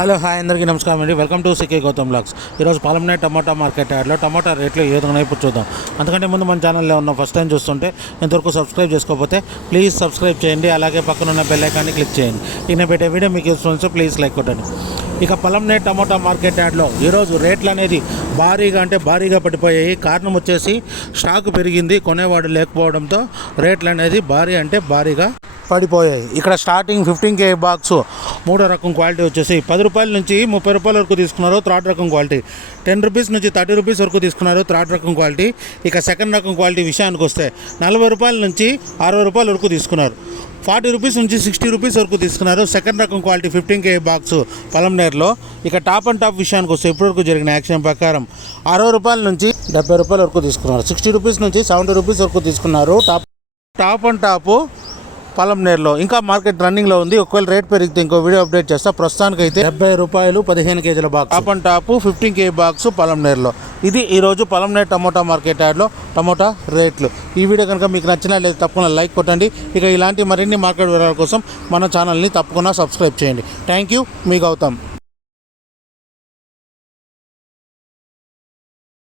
Hello hi అందరికీ నమస్కారం అండి. Welcome to CK Gautam blogs. ఈరోజు పాలెంనే టమాటా మార్కెట్ యార్డ్లో టమాటా రేట్లు ఏ విధంగా ఇప్పుడు చూద్దాం. అంతకంటే ముందు మన ఛానల్లో ఉన్న ఫస్ట్ టైం చూస్తుంటే ఇంతవరకు సబ్స్క్రైబ్ చేసుకోకపోతే ప్లీజ్ సబ్స్క్రైబ్ చేయండి. అలాగే పక్కన ఉన్న బెల్ ఐకాన్ని క్లిక్ చేయండి. నేను పెట్టే వీడియో మీకు యూస్ఫుల్ ప్లీజ్ లైక్ కొట్టండి. ఇక పాలెంనే టమాటా మార్కెట్ యార్డ్లో ఈరోజు రేట్లు అనేది భారీగా పడిపోయాయి. కారణం వచ్చేసి స్టాక్ పెరిగింది, కొనేవాడు లేకపోవడంతో రేట్లు అనేది భారీగా పడిపోయాయి. ఇక్కడ స్టార్టింగ్ 15K బాక్స్ మూడో రకం క్వాలిటీ వచ్చేసి 10 రూపాయల నుంచి 30 రూపాయల వరకు తీసుకున్నారు థర్డ్ రకం క్వాలిటీ. 10 రూపీస్ నుంచి 30 రూపీస్ వరకు తీసుకున్నారు థర్డ్ రకం క్వాలిటీ. ఇక సెకండ్ రకం క్వాలిటీ విషయానికి వస్తే 40 రూపాయల నుంచి 60 రూపాయల వరకు తీసుకున్నారు. 40 రూపీస్ నుంచి 60 రూపీస్ వరకు తీసుకున్నారు సెకండ్ రకం క్వాలిటీ 15K బాక్స్ పాలెంనేర్లో. ఇక టాప్ అండ్ టాప్ విషయానికి వస్తే ఇప్పటివరకు జరిగిన యాక్షన్ ప్రకారం 60 రూపాయల నుంచి 70 రూపాయల వరకు తీసుకున్నారు. 60 రూపీస్ నుంచి 70 రూపీస్ వరకు తీసుకున్నారు టాప్ అండ్ టాప్ పాలెంనేర్లో. ఇంకా మార్కెట్ రన్నింగ్లో ఉంది. ఒకవేళ రేట్ పెరిగితే ఇంకో వీడియో అప్డేట్ చేస్తా. ప్రస్తుతానికి అయితే 70 రూపాయలు 15 కేజీల box top and top 15K box పాలెంనేర్లో. ఇది ఈరోజు పాలెంనేర్ టమోటా మార్కెట్ యార్డ్లో టమోటా రేట్లు. ఈ వీడియో కనుక మీకు నచ్చినట్లయితే తప్పకుండా లైక్ కొట్టండి. ఇక ఇలాంటి మరిన్ని మార్కెట్ వివరాల కోసం మన ఛానల్ని తప్పకుండా సబ్స్క్రైబ్ చేయండి. థ్యాంక్ యూ, మీ గౌతమ్.